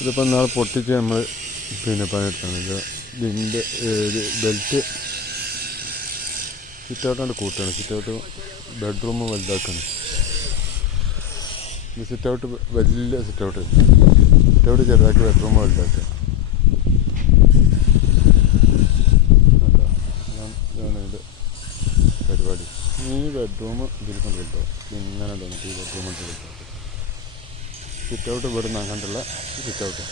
ഇതിപ്പോൾ നാളെ പൊട്ടിച്ച് നമ്മൾ പിന്നെ പണിയെടുത്താണ്. ഇതിൻ്റെ ബെൽറ്റ് സിറ്റൗട്ടാണ്ട് കൂട്ടുകയാണ്. സിറ്റൗട്ട് ബെഡ്റൂം വലുതാക്കുകയാണ്. ഇത് സിറ്റൗട്ട് വലിയ സിറ്റൗട്ട് ചെറുതാക്കി ബെഡ്റൂം വലുതാക്കുക. ഇതാണ് ഇതിൻ്റെ പരിപാടി. ഈ ബെഡ്റൂം ഇതിൽ കൊണ്ടുവരുമ്പോൾ ഇങ്ങനെ തോന്നിട്ട് ഈ ബെഡ്റൂം കൊണ്ട് വലുതാക്കുക. സിറ്റൗട്ട് ഇവിടെ നിന്ന് കണ്ടുള്ള സിറ്റൗട്ട്